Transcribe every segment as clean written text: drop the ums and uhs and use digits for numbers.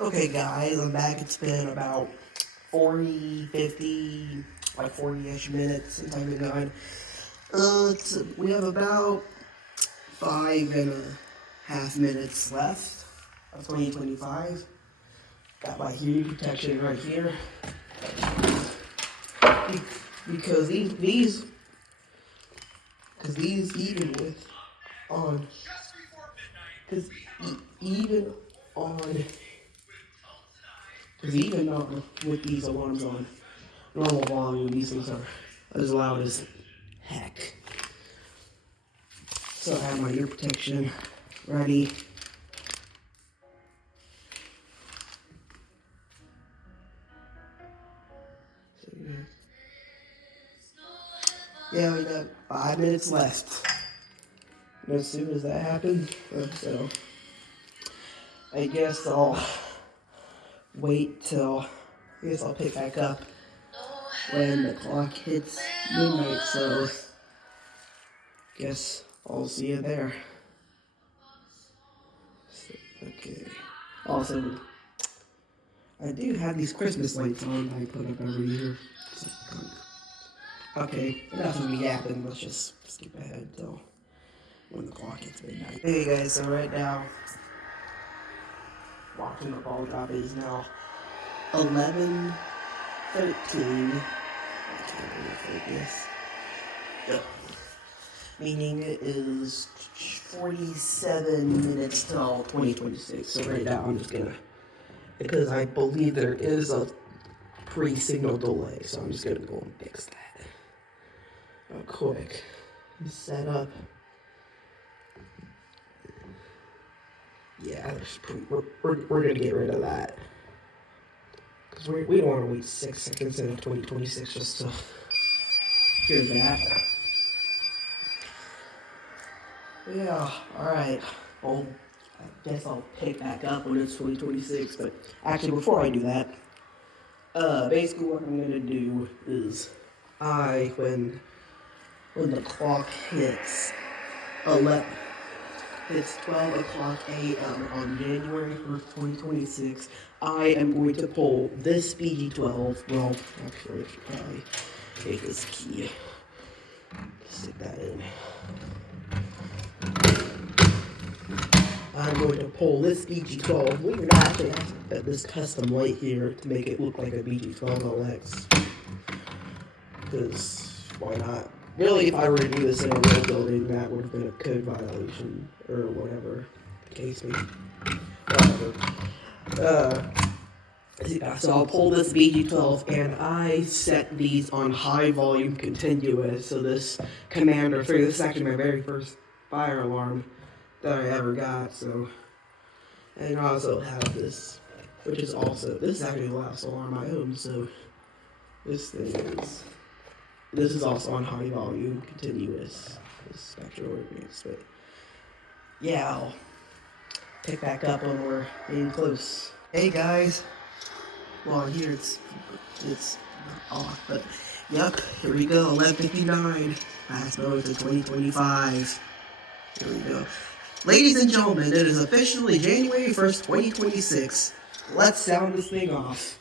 Okay guys, I'm back. It's been about 40, 50, like 40-ish minutes since I've been gone. We have about 5.5 minutes left of 2025. Got my hearing protection right here. Because these even with on, because even on, because even on with these alarms on normal volume, these things are as loud as heck. So I have my ear protection ready. So yeah, we got 5 minutes left. And as soon as that happens, so I guess I'll wait till, I guess I'll pick back up when the clock hits midnight, so guess I'll see you there. So, okay. Also, I do have these Christmas lights on I put up every year. Okay, enough of me yapping, let's just skip ahead till when the clock hits midnight. Hey guys, so right now, watching the ball drop is now 11:13. I can't really focus. Yep. Meaning it is 47 minutes till 2026. So right now I'm just gonna, because I believe there is a pre-signal delay, so I'm just gonna go and fix that. Real quick. Set up. Yeah, we're gonna get rid of that. Because we don't want to wait 6 seconds in 2026 just to hear that. Yeah, alright. Well, I guess I'll pick back up when it's 2026, but actually before I do that, basically what I'm gonna do is when the clock hits 12 o'clock a.m. on January 1st, 2026, I am going to pull this BG12. Well, actually, I should probably take this key. Stick that in. I'm going to pull this BG12. We're not actually have this custom light here to make it look like a BG12LX. Because why not? Really, if I were to do this in a real building, that would have been a code violation, or whatever the case may be. Whatever. So I'll pull this BG12, and I set these on high volume continuous, so this Commander 3, this is actually my very first fire alarm that I ever got, so, and I also have this, which is also, this is actually the last alarm I own, so this is also on high volume continuous, this spectral ordinance, but yeah, I'll pick back up when we're getting close. Hey guys, well here it's off, but yep, here we go, 11:59, last moment of 2025, here we go. Ladies and gentlemen, it is officially January 1st, 2026. Let's sound this thing off.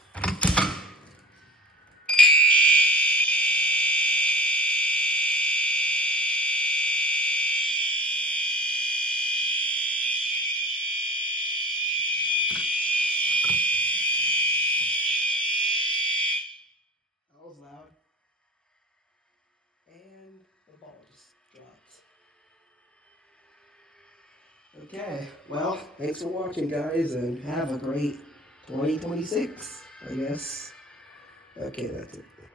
That was loud. And the ball just dropped. Okay, well, thanks for watching, guys, and have a great 2026, I guess. Okay, that's it.